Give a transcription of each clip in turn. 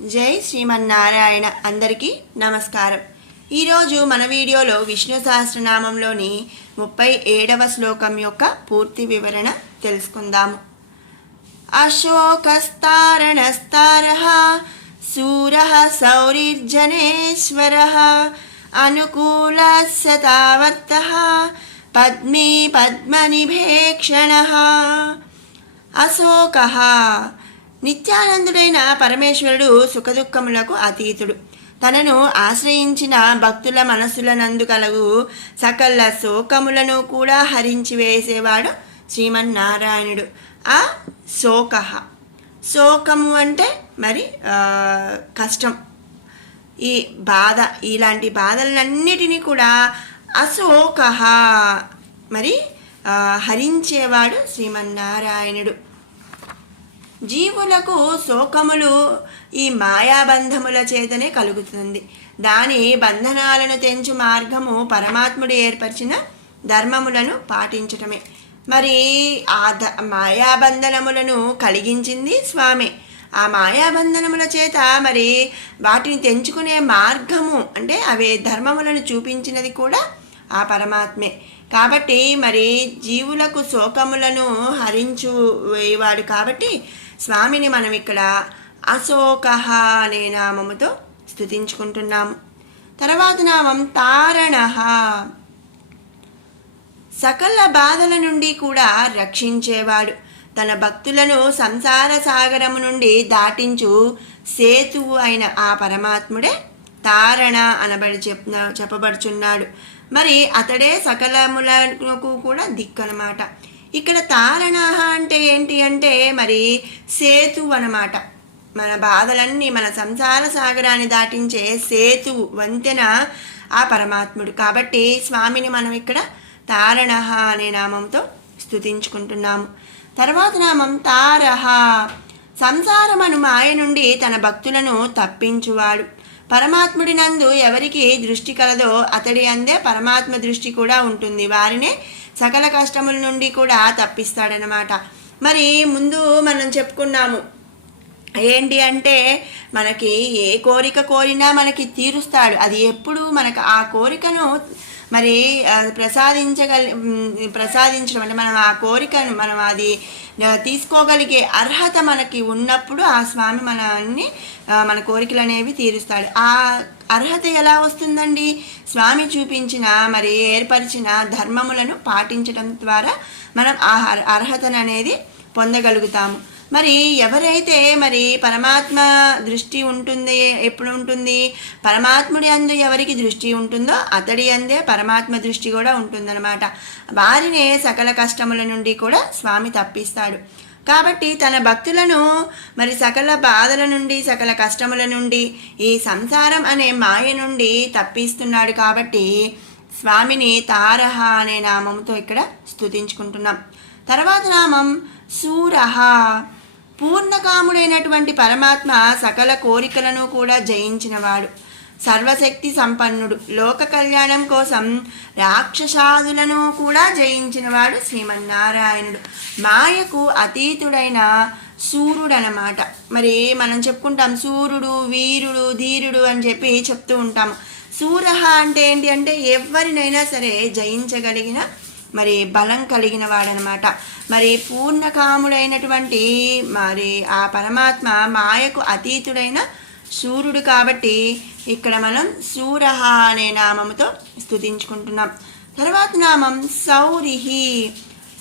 జై శ్రీమన్నారాయణ. అందరికీ నమస్కారం. ఈరోజు మన వీడియోలో విష్ణు సహస్రనామంలోని 37వ శ్లోకం యొక్క పూర్తి వివరణ తెలుసుకుందాము. అశోకస్తారణస్తారః సూరః సౌరిర్జనేశ్వరః అనుకూలస్య తావర్తః పద్మీ పద్మనిభేక్షణః. అశోకః నిత్యానందుడైన పరమేశ్వరుడు సుఖదుఖములకు అతీతుడు. తనను ఆశ్రయించిన భక్తుల మనస్సులనందు కలగు సకల శోకములను కూడా హరించి వేసేవాడు శ్రీమన్నారాయణుడు. ఆ శోకము అంటే మరి కష్టం, ఈ బాధ, ఇలాంటి బాధలన్నిటినీ కూడా అశోక మరి హరించేవాడు శ్రీమన్నారాయణుడు. జీవులకు శోకములు ఈ మాయాబంధముల చేతనే కలుగుతుంది. దాని బంధనాలను తెంచు మార్గము పరమాత్ముడు ఏర్పరిచిన ధర్మములను పాటించటమే. మరి ఆ మాయాబంధనములను కలిగించింది స్వామి. ఆ మాయాబంధనముల చేత మరి వాటిని తెంచుకునే మార్గము అంటే అవే ధర్మములను చూపించినది కూడా ఆ పరమాత్మే. కాబట్టి మరి జీవులకు శోకములను హరించువాడు కాబట్టి స్వామిని మనం ఇక్కడ అశోక అనే నామముతో స్తుతించుకుంటున్నాము. తర్వాత నామం తారణ. సకల బాధల నుండి కూడా రక్షించేవాడు. తన భక్తులను సంసార సాగరము నుండి దాటించు సేతువు అయిన ఆ పరమాత్ముడే తారణ అనబడి చెప్పబడుచున్నాడు. మరి అతడే సకలములకు కూడా దిక్కు అన్నమాట. ఇక్కడ తారణ అంటే ఏంటి అంటే మరి సేతు అన్నమాట. మన బాధలన్నీ, మన సంసార సాగరాన్ని దాటించే సేతువు, వంతెన ఆ పరమాత్ముడు. కాబట్టి స్వామిని మనం ఇక్కడ తారణ అనే నామంతో స్తుతించుకుంటున్నాము. తర్వాత నామం తారహ. సంసారమను మాయ నుండి తన భక్తులను తప్పించువాడు. పరమాత్ముడి నందు ఎవరికి దృష్టి కలదో అతడి అందే పరమాత్మ దృష్టి కూడా ఉంటుంది. వారినే సకల కష్టముల నుండి కూడా తప్పిస్తాడనమాట. మరి ముందు మనం చెప్పుకున్నాము ఏంటి అంటే మనకి ఏ కోరిక కోరినా తీరుస్తాడు. అది ఎప్పుడు మనకు ఆ కోరికను మరి ప్రసాదించడం అంటే మనం ఆ కోరికను మనం అది తీసుకోగలిగే అర్హత మనకి ఉన్నప్పుడు ఆ స్వామి మన కోరికలు అనేవి తీరుస్తాడు. ఆ అర్హత ఎలా వస్తుందండి? స్వామి చూపించిన మరి ఏర్పరిచిన ధర్మములను పాటించడం ద్వారా మనం ఆ అర్హతను అనేది పొందగలుగుతాము. మరి ఎవరైతే మరి పరమాత్మ దృష్టి ఉంటుంది, ఎప్పుడు ఉంటుంది? పరమాత్ముడి అందు ఎవరికి దృష్టి ఉంటుందో అతడి అందే పరమాత్మ దృష్టి కూడా ఉంటుందన్నమాట. వారినే సకల కష్టముల నుండి కూడా స్వామి తప్పిస్తాడు. కాబట్టి తన భక్తులను మరి సకల బాధల నుండి, సకల కష్టముల నుండి, ఈ సంసారం అనే మాయ నుండి తప్పిస్తున్నాడు. కాబట్టి స్వామిని తారహ అనే నామంతో ఇక్కడ స్తుతించుకుంటున్నాం. తర్వాత నామం శూరః. పూర్ణకాముడైనటువంటి పరమాత్మ సకల కోరికలను కూడా జయించినవాడు. సర్వశక్తి సంపన్నుడు. లోక కళ్యాణం కోసం రాక్షసాదులను కూడా జయించినవాడు శ్రీమన్నారాయణుడు. మాయకు అతీతుడైన సూర్యుడు అన్నమాట. మరి మనం చెప్పుకుంటాం సూర్యుడు, వీరుడు, ధీరుడు అని చెప్పి చెప్తూ ఉంటాము. శూరః అంటే ఏంటి అంటే ఎవరినైనా సరే జయించగలిగిన మరి బలం కలిగిన వాడనమాట. మరి పూర్ణకాముడైనటువంటి మరి ఆ పరమాత్మ మాయకు అతీతుడైన సూర్యుడు కాబట్టి ఇక్కడ మనం శూరః అనే నామముతో స్తుతించుకుంటున్నాం. తర్వాత నామం సౌరిహి.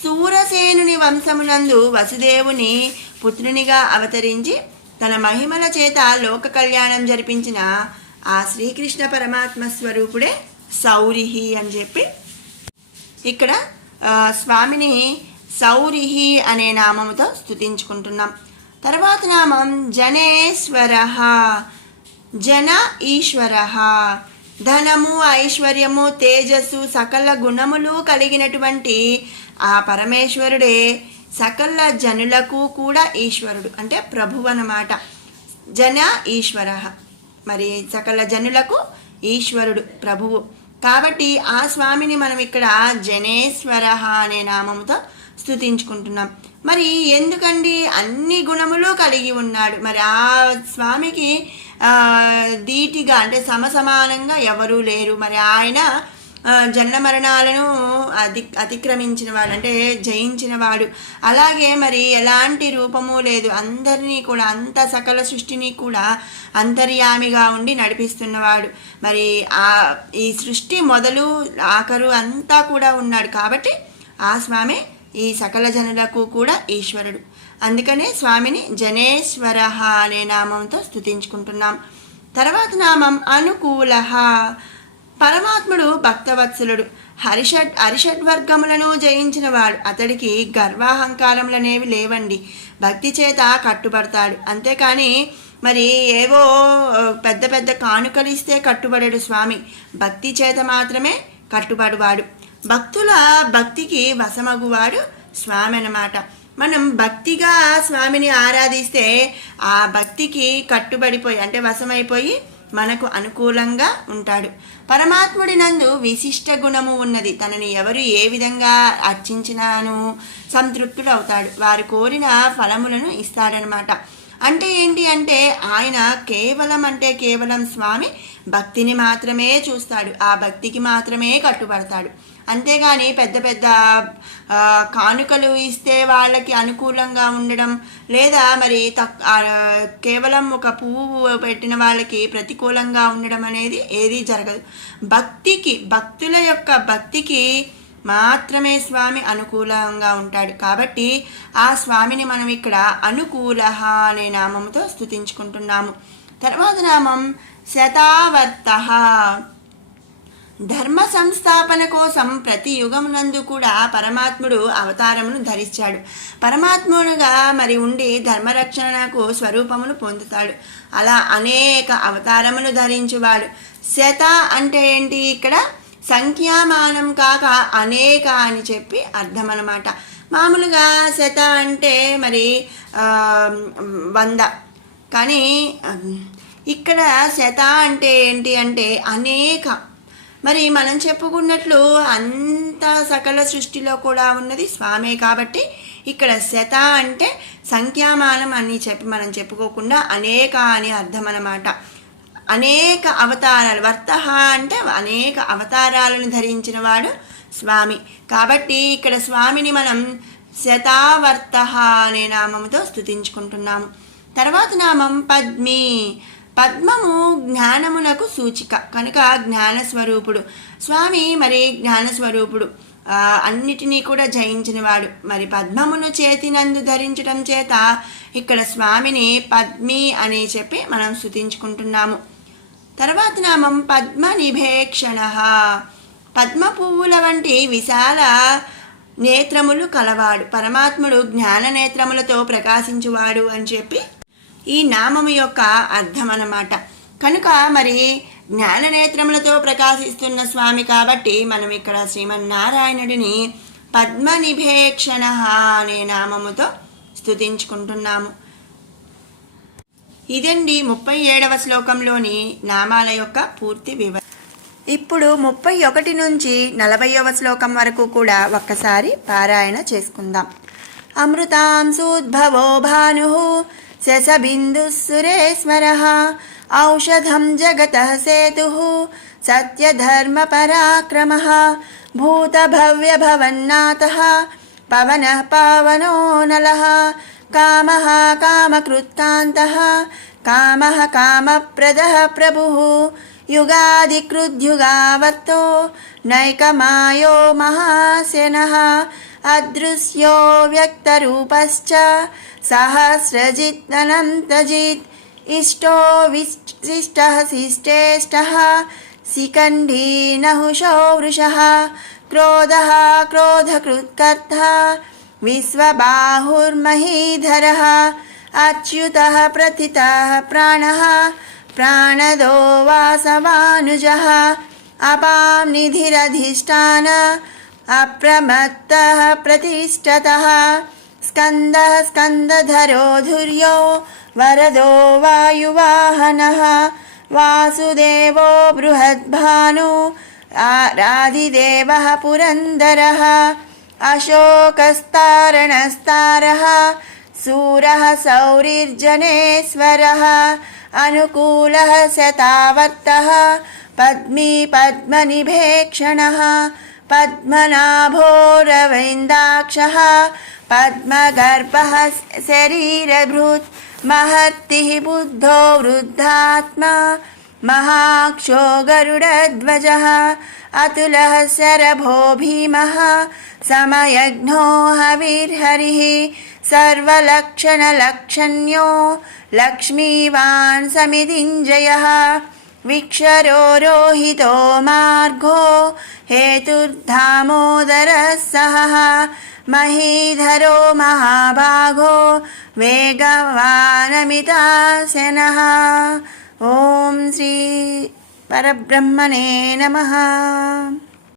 సూరసేనుని వంశమునందు వసుదేవుని పుత్రునిగా అవతరించి తన మహిమల చేత లోక కళ్యాణం జరిపించిన ఆ శ్రీకృష్ణ పరమాత్మ స్వరూపుడే సౌరిహి అని చెప్పి ఇక్కడ స్వామిని సౌరిహి అనే నామముతో స్తుతించుకుంటున్నాం. తర్వాత నామం జనేశ్వరః. జన ఈశ్వరః. ధనము, ఐశ్వర్యము, తేజస్సు, సకల గుణములు కలిగినటువంటి ఆ పరమేశ్వరుడే సకల జనులకు కూడా ఈశ్వరుడు అంటే ప్రభువు అన్నమాట. జన ఈశ్వరః మరి సకల జనులకు ఈశ్వరుడు, ప్రభువు. కాబట్టి ఆ స్వామిని మనం ఇక్కడ జనేశ్వరః అనే నామముతో స్తుతించుకుంటున్నాం. మరి ఎందుకండి అన్ని గుణములు కలిగి ఉన్నాడు. మరి ఆ స్వామికి ధీటిగా అంటే సమసమానంగా ఎవరూ లేరు. మరి ఆయన జన్మ మరణాలను అతిక్రమించిన వాడు, అంటే జయించిన వాడు. అలాగే మరి ఎలాంటి రూపము లేదు, అందరినీ కూడా అంత సకల సృష్టిని కూడా అంతర్యామిగా ఉండి నడిపిస్తున్నవాడు. మరి ఈ సృష్టి మొదలు ఆఖరు అంతా కూడా ఉన్నాడు. కాబట్టి ఆ స్వామి ఈ సకల జనులకు కూడా ఈశ్వరుడు. అందుకనే స్వామిని జనేశ్వర అనే నామంతో స్తుతించుకుంటున్నాం. తర్వాత నామం అనుకూల. పరమాత్ముడు భక్తవత్సలుడు, హరిషడ్వర్గములను జయించిన వాడు. అతడికి గర్వాహంకారములనేవి లేవండి. భక్తి చేత కట్టుబడతాడు. అంతేకాని మరి ఏవో పెద్ద పెద్ద కానుకలు ఇస్తే కట్టుబడడు స్వామి. భక్తి చేత మాత్రమే కట్టుబడువాడు. భక్తుల భక్తికి వశమగువాడు స్వామి అన్నమాట. మనం భక్తిగా స్వామిని ఆరాధిస్తే ఆ భక్తికి కట్టుబడిపోయి అంటే వశమైపోయి మనకు అనుకూలంగా ఉంటాడు. పరమాత్ముడి నందు విశిష్ట గుణము ఉన్నది. తనని ఎవరు ఏ విధంగా అర్చించినాను సంతృప్తుడు అవుతాడు. వారు కోరిన ఫలములను ఇస్తాడనమాట. అంటే ఏంటి అంటే ఆయన కేవలం స్వామి భక్తిని మాత్రమే చూస్తాడు. ఆ భక్తికి మాత్రమే కట్టుబడతాడు. అంతేగాని పెద్ద పెద్ద కానుకలు ఇస్తే వాళ్ళకి అనుకూలంగా ఉండడం, లేదా మరి కేవలం ఒక పువ్వు పెట్టిన వాళ్ళకి ప్రతికూలంగా ఉండడం అనేది ఏదీ జరగదు. భక్తుల యొక్క భక్తికి మాత్రమే స్వామి అనుకూలంగా ఉంటాడు. కాబట్టి ఆ స్వామిని మనం ఇక్కడ అనుకూల అనే నామంతో స్తుతించుకుంటున్నాము. తర్వాత నామం శతావర్త. ధర్మ సంస్థాపన కోసం ప్రతి యుగమునందు కూడా పరమాత్ముడు అవతారమును ధరించాడు. పరమాత్ముడుగా మరి ఉండి ధర్మరక్షణకు స్వరూపమును పొందుతాడు. అలా అనేక అవతారమును ధరించువాడు. శత అంటే ఏంటి, ఇక్కడ సంఖ్యామానం కాక అనేక అని చెప్పి అర్థం అన్నమాట. మామూలుగా శత అంటే మరి 100, కానీ ఇక్కడ శత అంటే ఏంటి అంటే అనేక. మరి మనం చెప్పుకున్నట్లు అంత సకల సృష్టిలో కూడా ఉన్నది స్వామే. కాబట్టి ఇక్కడ శత అంటే సంఖ్యామానం అని చెప్పి మనం చెప్పుకోకుండా అనేక అని అర్థం అన్నమాట. అనేక అవతారాలు, వర్త అంటే అనేక అవతారాలను ధరించిన వాడు స్వామి. కాబట్టి ఇక్కడ స్వామిని మనం శతావర్త అనే నామముతో స్తుతించుకుంటున్నాము. తర్వాత నామం పద్మి. పద్మము జ్ఞానమునకు సూచిక కనుక జ్ఞానస్వరూపుడు స్వామి. మరి జ్ఞానస్వరూపుడు, అన్నిటినీ కూడా జయించినవాడు. మరి పద్మమును చేతినందు ధరించడం చేత ఇక్కడ స్వామిని పద్మి అని చెప్పి మనం స్తుతించుకుంటున్నాము. తర్వాత నామం పద్మనిభేక్షణ. పద్మ పువ్వుల వంటి విశాల నేత్రములు కలవాడు. పరమాత్ముడు జ్ఞాన నేత్రములతో ప్రకాశించువాడు అని చెప్పి ఈ నామము యొక్క అర్థం అన్నమాట. కనుక మరి జ్ఞాననేత్రములతో ప్రకాశిస్తున్న స్వామి కాబట్టి మనం ఇక్కడ శ్రీమన్నారాయణుడిని పద్మనిభేక్షణ అనే నామముతో స్తుతించుకుంటున్నాము. ఇదండి 37వ శ్లోకంలోని నామాల యొక్క పూర్తి వివరణ. ఇప్పుడు 31 నుంచి 40వ శ్లోకం వరకు కూడా ఒక్కసారి పారాయణ చేసుకుందాం. అమృతాంశోద్భవో భాను శశబిందుః సురేశ్వరః ఔషధం జగతః సేతుః సత్యధర్మపరాక్రమః భూతభవ్యభవన్నాథః పవనః పావనో నలః కామః కామకృత్కాంతః కామః కామప్రదః ప్రభుః యుగాదికృద్యుగావర్తో నైకమాయో మహాశనః అదృశ్యో వ్యక్తరూపశ్చ సహస్రజిత్ అనంతజిత్ ఇష్టో విశిష్టః శిష్టేష్టః శిఖండీ నహుషో వృషః క్రోధః క్రోధకృత్కర్త విశ్వబాహుర్మహీధరః అచ్యుతః ప్రథితः ప్రాణः ప్రాణదో వాసవానుజः అపాం నిధిరధిష్టాన అప్రమత్తః ప్రతిష్ఠతః స్కందః స్కందధరో ధుర్యో వరదో వాయువాహనః వాసుదేవో బృహద్భాను రాధిదేవః పురందరః अशोकस्तारणस्तारः सूरः सौरिर्जनेश्वरः अनुकूलः शतावर्तः पद्मी पद्मनिभेक्षणः पद्मनाभोरविन्दाक्षः पद्मगर्भः शरीरभृत् महर्तिः बुद्धो वृद्धात्मा महाक्षो गरुडध्वजः अतुलः शरभो भीमः समयज्ञो हविर्हरिः सर्वलक्षणलक्षण्यो लक्ष्मीवान् समितिञ्जयः विक्षरो रोहितो मार्गो हेतुर्धामोदरः सहः महीधरो महाभागो वेगवानमिताशनः। ॐ श्री परब्रह्मणे नमः।